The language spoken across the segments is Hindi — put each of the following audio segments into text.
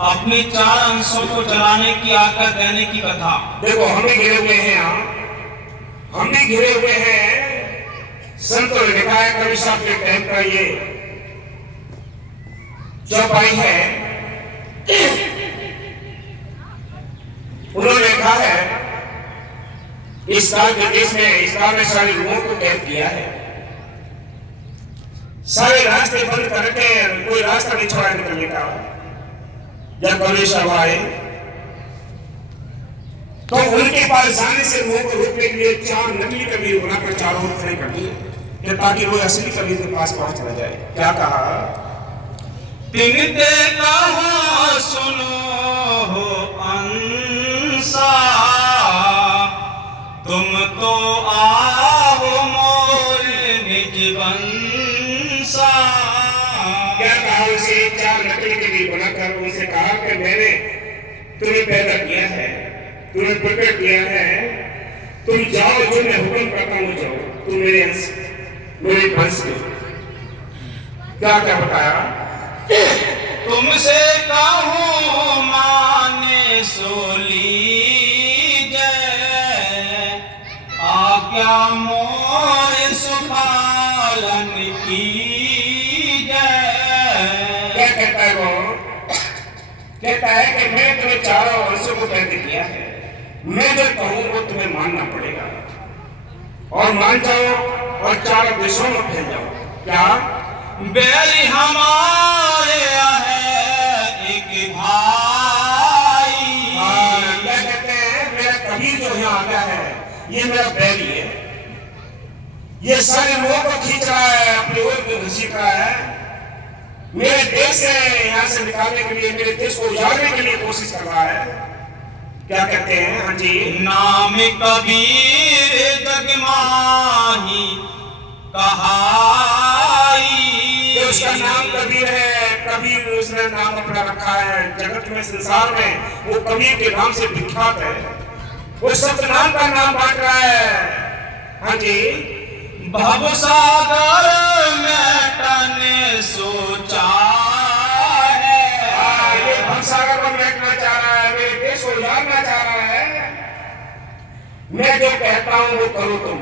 अपने 4 अंशों को जलाने की आज्ञा देने की कथा। देखो हम भी घिरे हुए हैं यहाँ, हम भी घिरे हुए हैं। संतों ने लिखा है कवि साहब के टाइम का ये चौपाई है, उन्होंने लिखा है इस काल के देश में, इस काल में सारे लोगों को कैद किया है, सारे रास्ते बंद करके कोई रास्ता नहीं छोड़ा निकलने का। जब कवि साहब आए तो उनके पास जाने से लोगों को रोकने के लिए 4 नकली कबीर बनाकर चारों ओर खड़े कर दिए ताकि वो असली कबीर के पास पहुंच न जाए। क्या कहा? तिन ते कहा सुनो हो अंसा, तुम तो आओ मोर निज बंसा। क्या कहा उसे? 4 नकली कबीर बनाकर उनसे कहा कि मैंने तुम्हें पैदा किया है, तुम्हें प्रकट किया है, तुम जाओ, जो मैं हुक्म करता हूं जाओ, तुम मेरे अंश, मेरे वंश के। क्या क्या बताया? तुमसे कहूँ माने सो लीजिए, आज्ञा मोर सुपालन कीजिए। क्या कहता है वो? कहता है कि मैं तुम्हें 4 वर्षों को पैदा किया है, मैं जो कहूँ वो तुम्हें मानना पड़ेगा, और मान जाओ और 4 देशों में फैल जाओ। क्या? बैरी हमारे है एक भाई। क्या कहते हैं? मेरा कबीर जो यहाँ आता है ये मेरा बैरी है, ये सारे लोगों को खींच रहा है, अपनी ओर घसीट रहा है, मेरे देश से यहाँ से निकालने के लिए, मेरे देश को उजाड़ने के लिए कोशिश कर रहा है। क्या कहते हैं? हाँ जी। नाम कबीर जग माही कहाई। तो उसका नाम कबीर है, कबीर उसने नाम अपना रखा है, जगत में, संसार में वो कबीर के नाम से विख्यात है, वो सतनाम का नाम बांट रहा है। हाँ जी। भवसागर में तने सोचा है, ये भवसागर में बैठना चाह रहा है, मेरे देश को उजाड़ना चाह रहा है। मैं जो कहता हूँ वो करो, तुम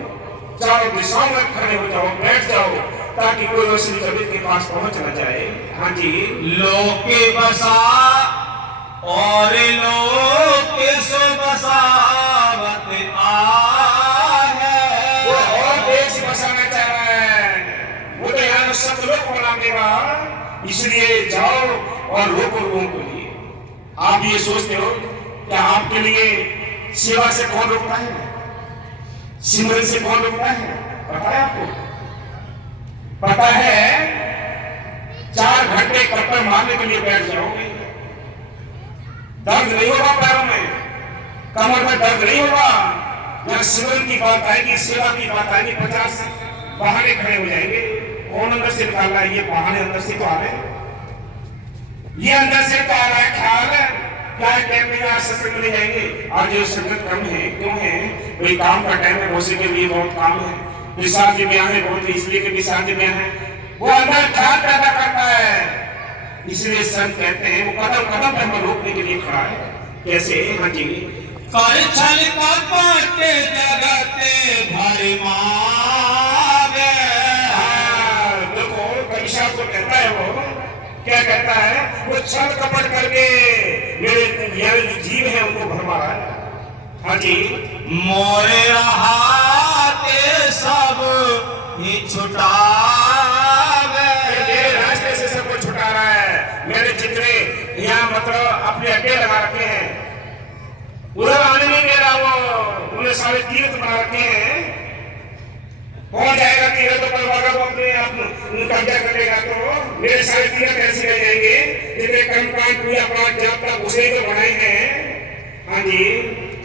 4 दिशाओं में खड़े हो जाओ, बैठ जाओ, ताकि कोई असली कबीर के पास पहुंच न जाए। हाँ जी। लोके बसा और लोके सो बसावत आहे। वो और देश बसाना चाह रहा है, वो तो यहाँ सब लोग बना देगा, इसलिए जाओ और रोको लोगों को लिए। आप ये सोचते हो कि आपके लिए सेवा से कौन रोकता है, सिमरन से कौन रोकता है? पता है आपको? पता है? 4 घंटे कपड़ मारने के लिए बैठ जाओगे, दर्द नहीं होगा पैरों में, कमर में दर्द नहीं होगा। जब सिमरन की बात आएगी, सेवा की बात आएगी, 50 बहाने खड़े हो जाएंगे। कौन अंदर से निकाल रहा है? ये बहाने अंदर से तो आ रहे, ये अंदर से तो आ रहा है ख्याल है। क्या टाइम में आज सत्संग मिल जाएंगे? आज जो संगत कम है, क्यों है? कोई काम का टाइम है, मौसी के लिए बहुत काम है, विशाल जी ब्याह है बहुत, इसलिए कि विशाल जी ब्याह है, वो अंदर ख्याल पैदा करता है। इसलिए संत कहते हैं वो कदम कदम पे हमें रोकने के लिए खड़ा है। कैसे? हाँ जी। कर छल कपट जगते भर मारे। देखो कवि साहब को कहता है, वो क्या कहता है? वो छल कपट करके मेरे जीव है उनको भरमा रहा है। हाँ जी। मोरे हाथे सब ही छुटावे। मेरे रास्ते से सबको छुटा रहा है। मैंने जितने यहाँ मतलब अपने अड्डे लगा रखे हैं, उधर आने नहीं दे रहा, वो उन्हें सारे तीर्थ बना रखे हैं। कौन जाएगा तीर्थ पर? अगर वो अपने आप कब्जा करेगा तो मेरे सारे तीर्थ ऐसे रह जाएंगे। जितने कर्मकांड, पूजा पाठ, जाप तक उसे तो बनाए हैं। हाँ जी।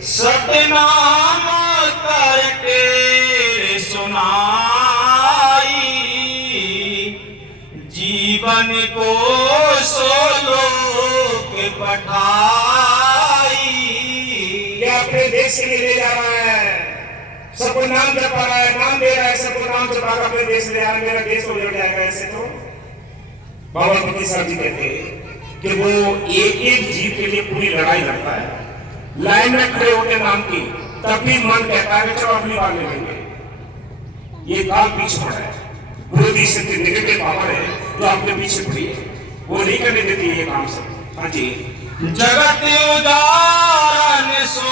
सतनाम करके सुनाई, जीवन को सोलो के पठाई। क्या अपने देश के लिए ले जा रहा है, सबको नाम जपा रहा है, नाम दे रहा है, सबको नाम जपा कर अपने देश ले आ रहा है। मेरा देश उजड़ जाएगा ऐसे तो। बाबा बुद्धि साहब जी कहते कि वो एक एक जीव के लिए पूरी लड़ाई लड़ता है। लाइन में खड़े होते नाम की, तब भी मन कहता है चलो अगली बार ले लेंगे। ये काल पीछे पड़ा है, विरोधी शक्ति नेगेटिव पावर है जो आपके पीछे पड़ी है, वो नहीं करने देती ये काम सब। हाँ जी। जगत उदाहरण सो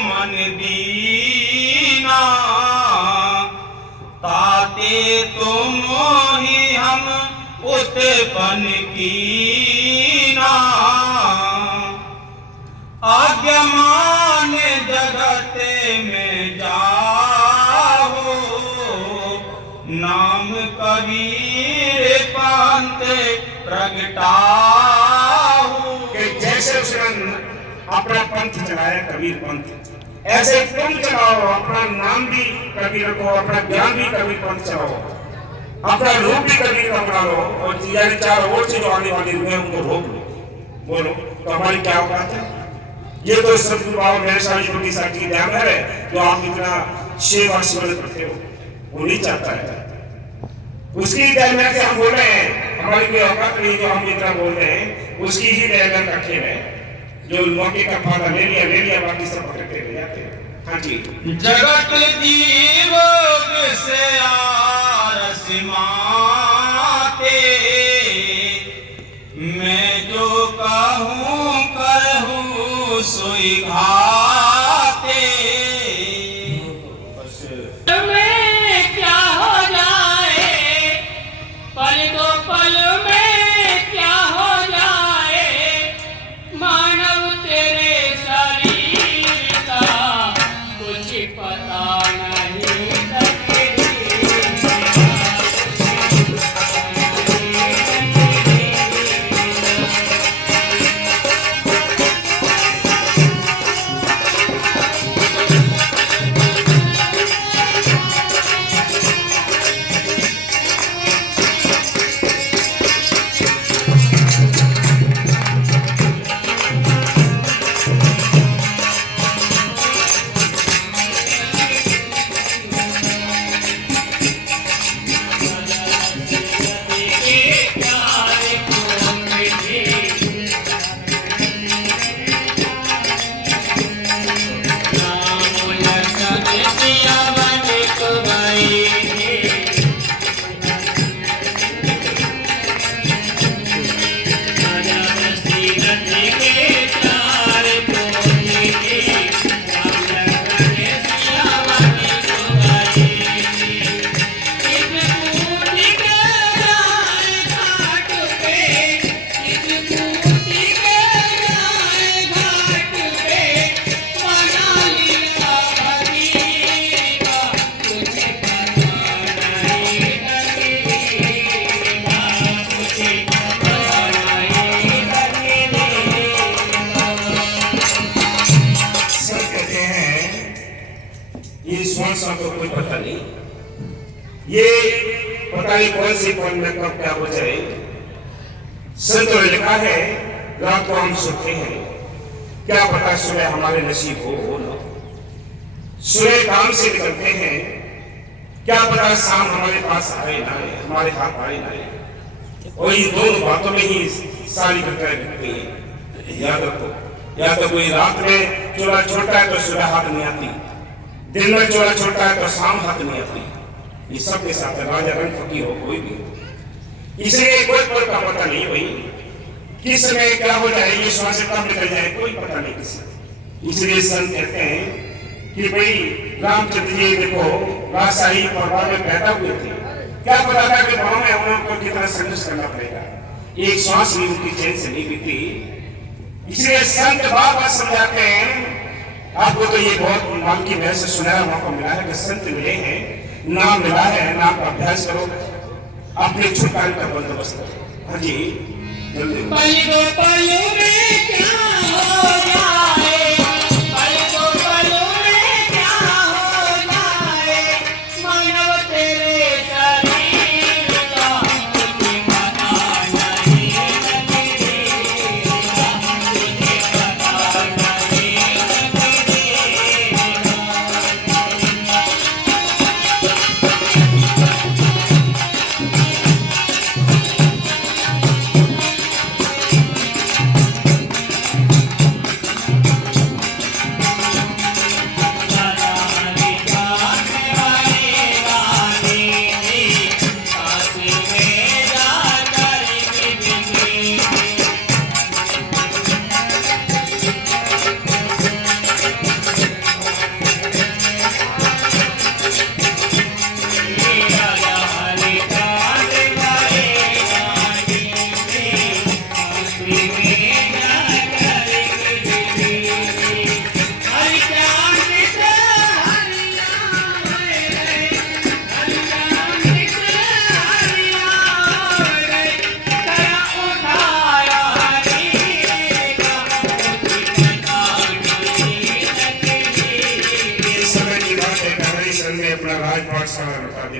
मन दीना, ताते तुम ही हम उत्पन्न कीना। आज्ञामान जगत में जाओ, नाम कबीर पंथ प्रगटाओ। कि जैसे उसने अपना पंथ चलाया कबीर पंथ, ऐसे तुम चलाओ, अपना नाम भी कबीर रखो, अपना ज्ञान भी कबीर पंथ चलाओ, अपना रूप भी कबीर का बना लो, और यानी चार ओर से जो आने वाली रुपये उनको रोक लो। बोलो तो हमारी क्या औकात है? ये तो सतगुरु बाबा मेरे साथ छोटी साठी ध्यान है जो आप इतना सेवा सिमरन करते हो, वो नहीं चाहता है। उसकी दया से हम बोल रहे हैं, हमारी कोई औकात नहीं जो हम इतना बोल रहे हैं, उसकी ही दया रखे हैं। जो मौके का फायदा ले लिया, बाकी सब पकड़ते रह जाते हैं। हाँ जी। जगत जीव से आरस माते, मैं जो कहूँ करहूँ सोई घाते। में क्या हो जाए, पल दो पल में क्या हो जाए, मानव तेरे शरीर का कुछ पता नहीं को कोई पता नहीं, ये पता नहीं कौन सी कौन में कब क्या हो जाए। संतों ने लिखा है रात को हम सोते हैं, क्या पता सुबह हमारे नसीब हो ना। सुबह काम से निकलते हैं, क्या पता शाम हमारे पास आए ना आए, हमारे हाथ आए ना आए। और इन दोनों बातों में ही सारी घटनाएं घटती हैं। याद रखो, या तो कोई रात में चोला छोड़ता है तो सुबह हाथ नहीं आती, दिन में चोला छोड़ता है तो शाम हाथ नहीं आती। ये सब के साथ राजा रंग फकीर हो कोई भी, इसलिए कोई पल का पता नहीं भाई किस समय क्या हो जाए, ये श्वास कब निकल जाए कोई पता नहीं किसी। इसलिए संत कहते हैं कि भाई रामचंद्र जी देखो राजशाही परिवार में पैदा हुए थे, क्या पता था कि गाँव में उनको कितना संघर्ष करना पड़ेगा, एक श्वास भी उनकी चैन से नहीं बीती। इसलिए संत बार बार समझाते हैं, आपको तो ये बहुत मान की वजह से सुनहरा मौका मिला है कि संत मिले हैं, नाम मिला है, नाम का अभ्यास करो, अपने छुटकारे का बंदोबस्त करो। हाँ जी जल्दी। पल दो पल में क्या हो जाए, पल दो पल में क्या हो जाए, मानव तेरे शरीर का कुछ पता नहीं, तुझे पता नहीं।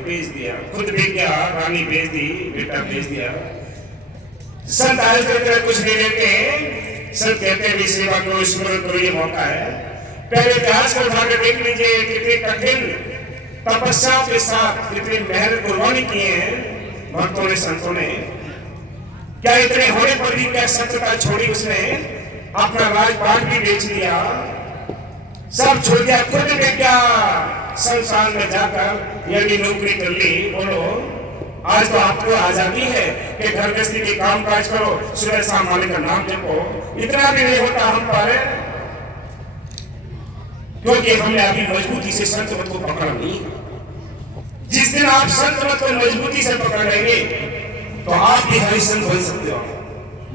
भेज दिया, खुद भी क्या रानी भेज दी, बेटा भेज दिया। संत आए तो कुछ नहीं लेते, संत कहते हैं सेवा करो, स्मरण करो, ये मौका है। पहले इतिहास को उठाकर देख लीजिए, कितने कठिन तपस्या के साथ कितनी मेहनत कुर्बानी किए हैं भक्तों ने, संतों ने। क्या इतने होने पर भी क्या सत्यता छोड़ी उसने, अपना राजपाट भी बेच दिया, सब छोड़ दिया, खुद में क्या संसार में जाकर यदि नौकरी कर ली। बोलो आज तो आपको आजादी है कि घर गृहस्थी के काम काज करो, सुबह शाम मालिक का नाम जपो, इतना भी नहीं होता हम पारे, क्योंकि हमने अभी मजबूती से संत मत को पकड़ा नहीं। जिस दिन आप संत मत को मजबूती से पकड़ लेंगे तो आप भी हरिश्चंद्र बन सकते हो।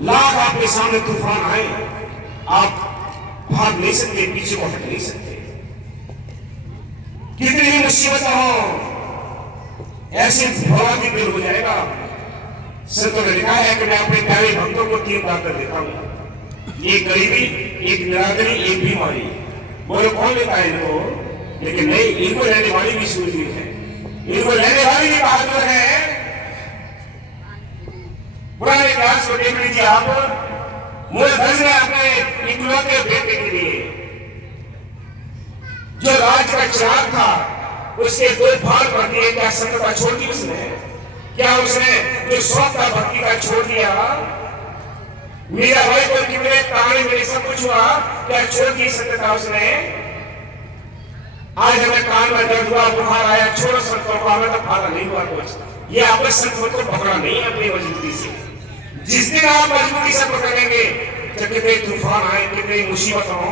लाख आपके सामने तूफान आए, आप भाग नहीं सकते, पीछे को हट नहीं सकते। कितनी भी मुसीबत हो, ऐसे भोला भी दूर हो जाएगा। संतों ने लिखा है कि मैं अपने प्यारे भक्तों को 3 बार कर देखा हूं, एक गरीबी, एक निरादरी, एक बीमारी। बोलो कौन लेता है इनको? लेकिन नहीं, इनको लेने वाली भी सूरवीर है, इनको लेने वाली भी बहादुर है। पुराने इतिहास को देख लीजिए आप। मूलधन ने अपने इकलौते बेटे के लिए जो राज का चिराग था उसके 2 भाग कर दिए। क्या संतता छोड़ दी उसने? क्या उसने जो शौक था भक्ति का छोड़ दिया? मीरा भाई को कितने ताने मेरे सब कुछ हुआ, क्या छोड़ दी संतता उसने? आज हमें कान में दर्द हुआ, बुखार आया, छोड़ो संतों को, हमें तो फायदा नहीं हुआ कुछ। ये आपने संतों को पकड़ा नहीं है अपनी मजबूती से। जिस दिन आप मजबूती से पकड़ेंगे, चाहे कितने तूफान आए, कितनी मुसीबत हो,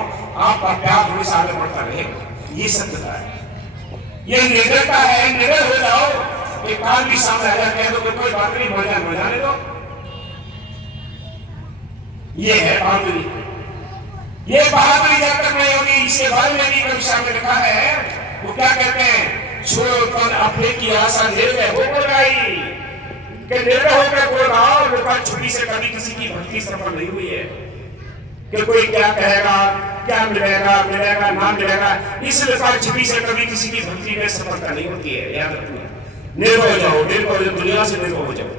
आपका प्यार हमेशा आगे बढ़ता रहेगा। ये सत्यता है, ये निर्दयता है। निर्दय हो जाओ, एक काल भी सामने आ जाते हैं तो कोई बात नहीं, मजाने दो। ये है बहादुरी, ये बहादुरी जब तक नहीं होगी। इसके बारे में भी कविता में लिखा है, वो क्या कहते हैं, छोड़ो कौन अपने की आशा निर्दय हो गई, कि निर्दय होकर बोल रहा हो। लोग छुट्टी से कभी किसी की भक्ति सफल नहीं हुई है कि कोई क्या कहेगा, क्या मिलेगा, मिलेगा ना मिलेगा, इस प्रकार छुट्टी से कभी किसी की भक्ति में सफलता नहीं होती है। याद रखना, निर्भय हो जाओ, निर्भय हो जाओ, दुनिया से निर्भय हो जाओ,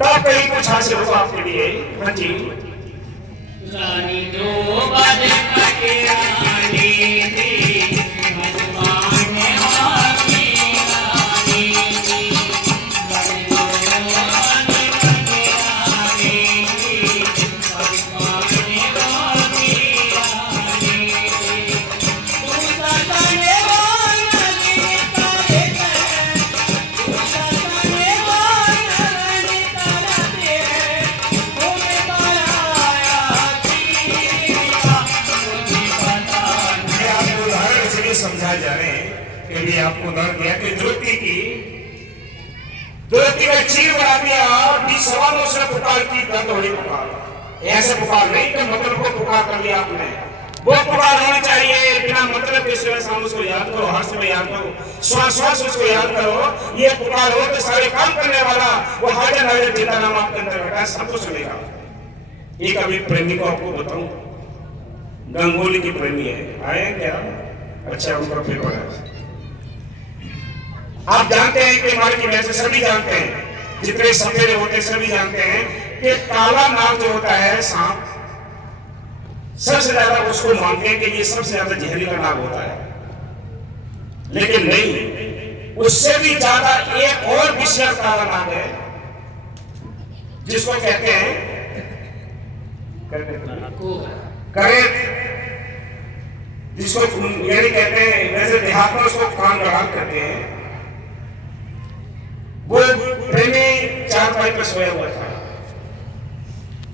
तब कहीं कुछ हासिल होगा आपके लिए। हाँ जी, रानी दो बज के रानी दी, भगवान ने आके रानी दी, रानी दो बज के रानी दी, भगवान ने आके रानी दी। तू सताने वाला नीता देता है, तू सताने वाला नीता देता है, ओ मैं समझा जा रहे हैं कि भी आपको उदाहरण दिया कि द्रौपदी का चीर बना दिया, 20 सवालों से पुकार की, दर्द होनी पुकार। ऐसे पुकार नहीं कि मतलब को पुकार कर लिया आपने, वो पुकार होनी चाहिए बिना मतलब के। सुबह शाम उसको याद करो, हर समय याद करो, श्वास श्वास उसको याद करो। ये पुकार हो तो सारे काम करने वाला वो हाजिर नाजिर जिंदा नाम आपके अंदर बैठा है, सबको सुनेगा। एक अभी प्रेमी को आपको बताऊं, गंगोली की प्रेमी है, आए क्या? अच्छा, उनका पेपर है। आप जानते हैं कि हमारे में से सभी जानते हैं, जितने सफेद होते हैं सभी जानते हैं कि काला नाग जो होता है सांप, सबसे ज्यादा उसको मानते हैं कि ये सबसे ज्यादा जहरीला नाग होता है। लेकिन नहीं, उससे भी ज्यादा एक और विषय काला नाग है जिसको कहते हैं करेत, जिसको यानी कहते हैं, वैसे देहात में उसको कान गड़ाल कहते हैं। वो प्रेमी 4 पाई पर सोया हुआ था,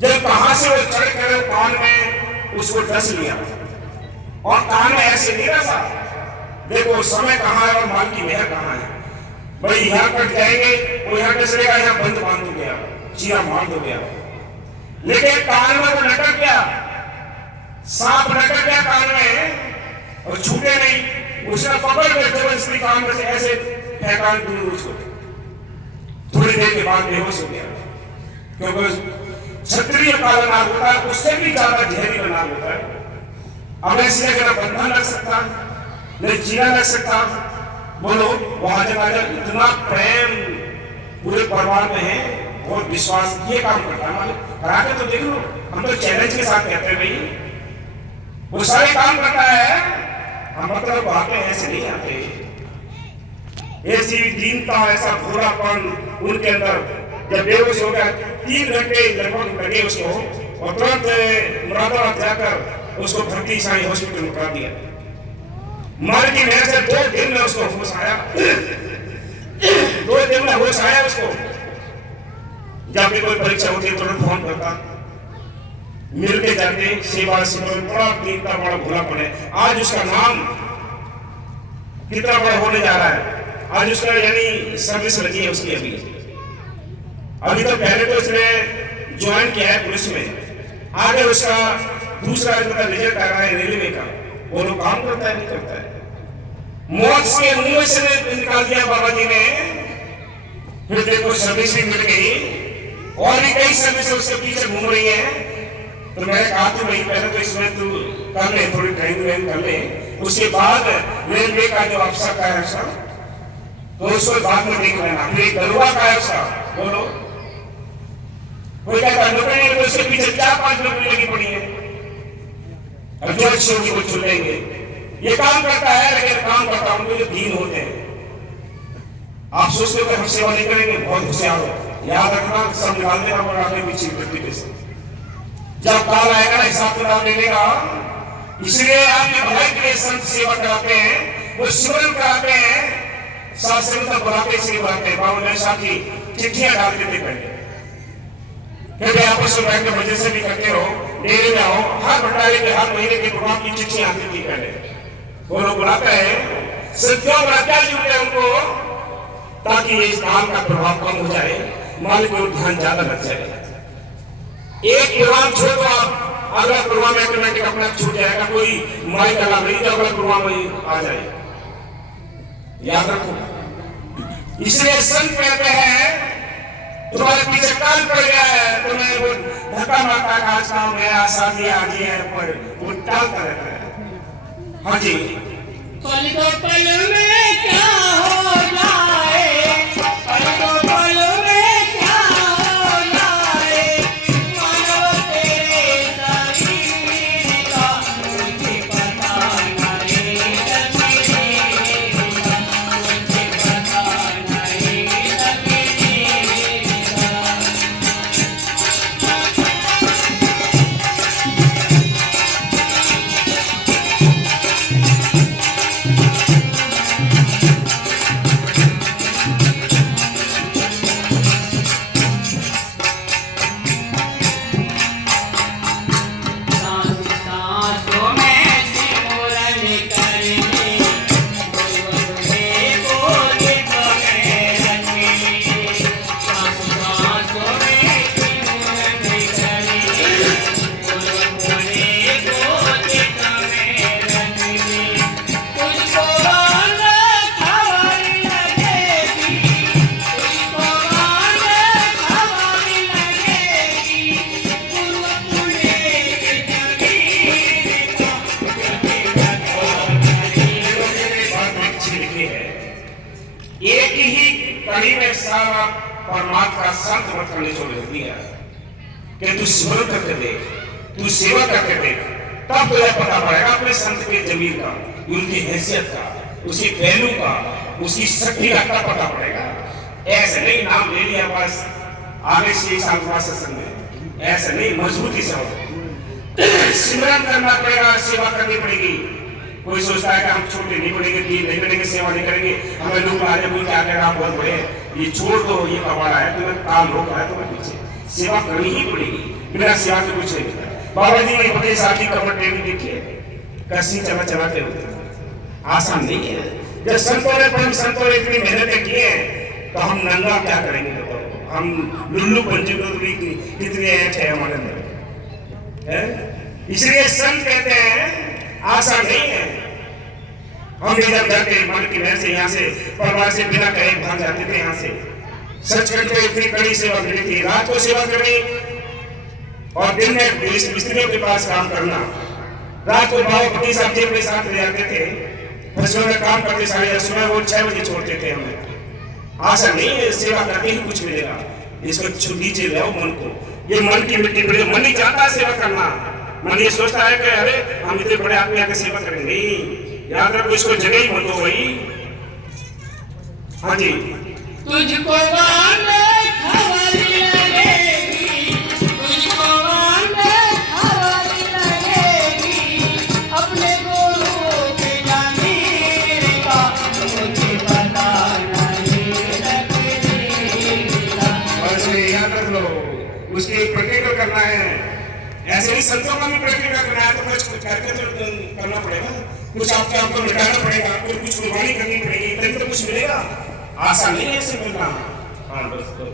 जब कहां से वो चढ़ कर कान में उसको डस लिया, और कान में ऐसे नहीं रसा, देखो समय कहाँ है और माल की मेहर कहाँ है। भाई यहाँ कट जाएंगे, वो यहाँ डस लेगा, यहाँ बंद बांध दो गया, चीरा मार दो गया। लेकिन कान में वो लटक गया, सांप लटक गया कान में और छूटे नहीं। उसने पकड़ कर जबरदस्ती कान में से ऐसे फेंका दूर उसको, थोड़ी देर के बाद बेहोश हो गया। क्योंकि क्षत्रिय काला नाग होता है, उससे भी ज्यादा जहरीला नाग होता है। अब ऐसी जगह ना बंधन लग सकता, न चीरा लग सकता, बोलो वहां जगह इतना प्रेम पूरे परिवार में है और विश्वास, ये काम करता है मालिक। करा के तो देख लो, हम तो चैलेंज के साथ कहते हैं भाई वो सारे काम करता है, हम मतलब आते हैं ऐसे नहीं आते। ऐसी दीनता, ऐसा भोलापन उनके अंदर, जब बेहोश हो गया 3 घंटे लगभग लगे उसको और तुरंत मुरादाबाद जाकर उसको भर्ती साई हॉस्पिटल में करा दिया। मर की मेहर से 2 दिन में उसको होश आया, 2 दिन में होश आया उसको। जब भी कोई परीक्षा होती है तुरंत फोन करता, मिलके जाते, सेवा सिमरन, बड़ा दीनता, बड़ा भोलापन है। आज उसका नाम कितना बड़ा होने जा रहा है, आज उसका यानी सर्विस लगी है उसकी। अभी तो पहले तो उसने ज्वाइन किया है पुलिस में, आगे उसका दूसरा रिजल्ट आ रहा है रेलवे का, वो लोग काम करता है नहीं करता है। मौत के मुंह से निकाल दिया बाबा जी ने, फिर देखो सर्विस भी मिल गई और भी कई सर्विस उसके पीछे घूम रही है। तो मैंने कहा तू भाई पहले तो इसमें तू कर ले, थोड़ी ट्रेनिंग कर ले, उसके बाद रेलवे का जो अफसर का है सर तो उसको बाद में देख लेना। फिर दरुआ का है सर, बोलो कोई कहता नौकरी नहीं, तो उसके पीछे 4-5 नौकरी लगी पड़ी है, और जो अच्छी होगी वो चुन लेंगे। ये काम करता है, लेकिन काम करता उनको जो दीन होते हैं। आप सोचते हो कि हम सेवा नहीं करेंगे, बहुत होशियार हो, याद रखना सब निकाल देना और आगे पीछे करते से जब काल आएगा ना हिसाब किताब ले लेगा। इसलिए आपके भलाई के लिए संत सेवा कराते हैं, वो सिमरन कराते हैं, शास्त्र तक बुलाते इसलिए बुलाते हैं। बाबू ने साथ ही चिट्ठियां डाल देते पहले, फिर आपस में बैठ के मजे से भी करते रहो, डेरे में आओ, हर भंडारे के हर महीने के प्रोग्राम की चिट्ठियां आती थी पहले। वो लोग बुलाते हैं, सत्यों बुलाते जुड़ते हैं उनको, ताकि इस काम का प्रभाव कम हो जाए, मालिक को ध्यान ज्यादा लग जाए। एक प्रोग्राम छोड़ो आप, अगला प्रोग्राम ऑटोमेटिक अपना छूट जाएगा, कोई माइक लगा नहीं तो अगला प्रोग्राम वही आ जाए, याद रखो। इसलिए संत कहते हैं तुम्हारे पीछे काल पड़ गया है, तुम्हें वो धक्का मारता का आज काम गया, शादी आ गई है, पर वो टालता रहता है। हाँ जी, पल को पल में क्या हो जाए, पल को पल में क्या हो जाए, मानो तेरे शरीर का मुझे पता नहीं, मुझे पता नहीं। सारा परमात्मा का संत मत करने को लिख दिया कि तू स्मरण करके देख, तू सेवा करके देख, तब तुझे पता पड़ेगा अपने संत के जमीन का, उनकी हैसियत का, उसकी पहलू का, उसकी शक्ति का पता पड़ेगा। ऐसे नहीं नाम ले लिया बस आगे से 1 साल बाद सत्संग में, ऐसे नहीं, मजबूती से सिमरन करना पड़ेगा, सेवा करनी पड़ेगी। कोई सोचता है कि हम छोटे नहीं पड़ेंगे, दीन नहीं करेंगे, सेवा नहीं करेंगे, हमें लोग आगे बोल के आ जाएगा बहुत बड़े, ये छोड़ दो, ये कबाड़ा है, तुम्हें काम रोक रहा है, तुम्हें पीछे सेवा करनी ही पड़ेगी, बिना सेवा के कुछ नहीं मिलता। बाबा जी ने बड़े साथी कमर टेबल देखिए, कैसी चला चलाते होते, आसान नहीं है। जब संतों ने परम संतों ने इतनी मेहनत की है, तो हम नंगा क्या करेंगे? तो हम लुल्लू पंजीकृत भी कितने हैं हमारे अंदर है। इसलिए संत कहते हैं आसान नहीं है। हम जब जाते मन की वजह से यहाँ से परिवार से बिना कहे भाग जाते थे यहाँ से, सच करके इतनी कड़ी सेवा मिली थी, रात को सेवा करनी और दिन में मिस्त्रियों के पास काम करना। रात को बाबा पति साहब जी अपने साथ ले जाते थे, फसलों में काम करते सारे सुबह वो 6 बजे छोड़ते थे हमें। आशा नहीं है सेवा करके ही कुछ मिलेगा। इसको छुट्टी चाहिए हो मन को, ये मन की मिट्टी पड़े, मन नहीं चाहता है सेवा करना। मन ये सोचता है कि अरे हम इतने बड़े आदमी आके सेवा करेंगे। नहीं, याद रखो इसको जगह ही मत दो भाई। हाँ जी, तुझको वांडे खवाली लगेगी, तुझको वांडे खवाली लगेगी, अपने गुरु के जामीर का मुझे पता नहीं लगेगा। बस ये याद रख लो, उसके प्रैक्टिकल करना है। ऐसे ही संतों का भी प्रैक्टिकल करना है तो कुछ करके तो करना पड़ेगा, कुछ आपको मिटाना पड़ेगा, कुछ कुर्बानी करनी पड़ेगी, तभी तो कुछ मिलेगा। आशा नहीं है ऐसे मिलना। हाँ दोस्तों।